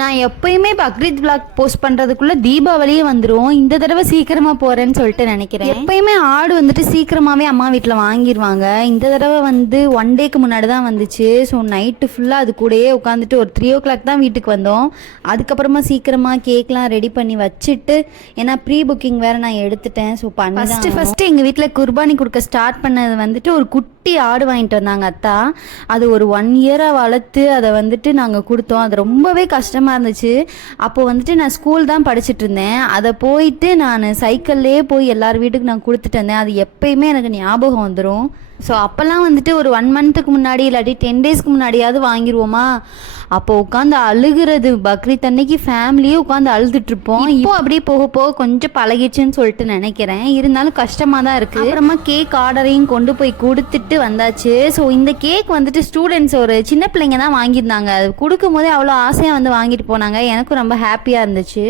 நான் எப்பயுமே Bakrid vlog post பண்ணுறதுக்குள்ளே தீபாவளியே வந்துடும். இந்த தடவை சீக்கிரமாக போகிறேன்னு சொல்லிட்டு நினைக்கிறேன். எப்பயுமே ஆடு வந்துட்டு சீக்கிரமாகவே அம்மா வீட்டில் வாங்கிடுவாங்க. இந்த தடவை வந்து 1 டேக்கு முன்னாடி தான் வந்துச்சு. ஸோ நைட்டு ஃபுல்லாக அது கூடயே உட்காந்துட்டு ஒரு 3 o'clock தான் வீட்டுக்கு வந்தோம். அதுக்கப்புறமா சீக்கிரமாக கேக்லாம் ரெடி பண்ணி வச்சுட்டு, ஏன்னா ப்ரீ புக்கிங் வேறு நான் எடுத்துட்டேன். ஸோ ஃபஸ்ட்டு எங்கள் வீட்டில் குர்பானி கொடுக்க ஸ்டார்ட் பண்ணது வந்துட்டு ஒரு குட்டி ஆடு வாங்கிட்டு வந்தாங்க அத்தா. அது ஒரு 1 இயராக வளர்த்து அதை வந்துட்டு நாங்கள் கொடுத்தோம். அது ரொம்பவே கஷ்டமாக இருந்துச்சு. அப்போது வந்துட்டு நான் ஸ்கூல் தான் படிச்சுட்டு இருந்தேன். அதை போயிட்டு நான் சைக்கிள்லேயே போய் எல்லார் வீட்டுக்கு நான் கொடுத்துட்டு வந்தேன். அது எப்பயுமே எனக்கு ஞாபகம் வந்துடும். ஸோ அப்போல்லாம் வந்துட்டு ஒரு 1 மந்த்துக்கு முன்னாடி இல்லாட்டி 10 டேஸ்க்கு முன்னாடியாவது வாங்கிடுவோமா. அப்போ உட்காந்து அழுகிறது. பக்ரீத் அன்னைக்கு ஃபேமிலியே உட்காந்து அழுதுட்ருப்போம். இப்போ அப்படியே போக போக கொஞ்சம் பழகிடுச்சுன்னு சொல்லிட்டு நினைக்கிறேன். இருந்தாலும் கஷ்டமாக தான் இருக்குது. அப்புறமா கேக் ஆர்டரையும் கொண்டு போய் கொடுத்துட்டு வந்தாச்சு. ஸோ இந்த கேக் வந்துட்டு ஸ்டூடெண்ட்ஸ் ஒரு சின்ன பிள்ளைங்க தான் வாங்கியிருந்தாங்க. அது கொடுக்கும் போதே அவ்வளோ ஆசையாக வந்து வாங்கிட்டு போனாங்க. எனக்கும் ரொம்ப ஹாப்பியாக இருந்துச்சு.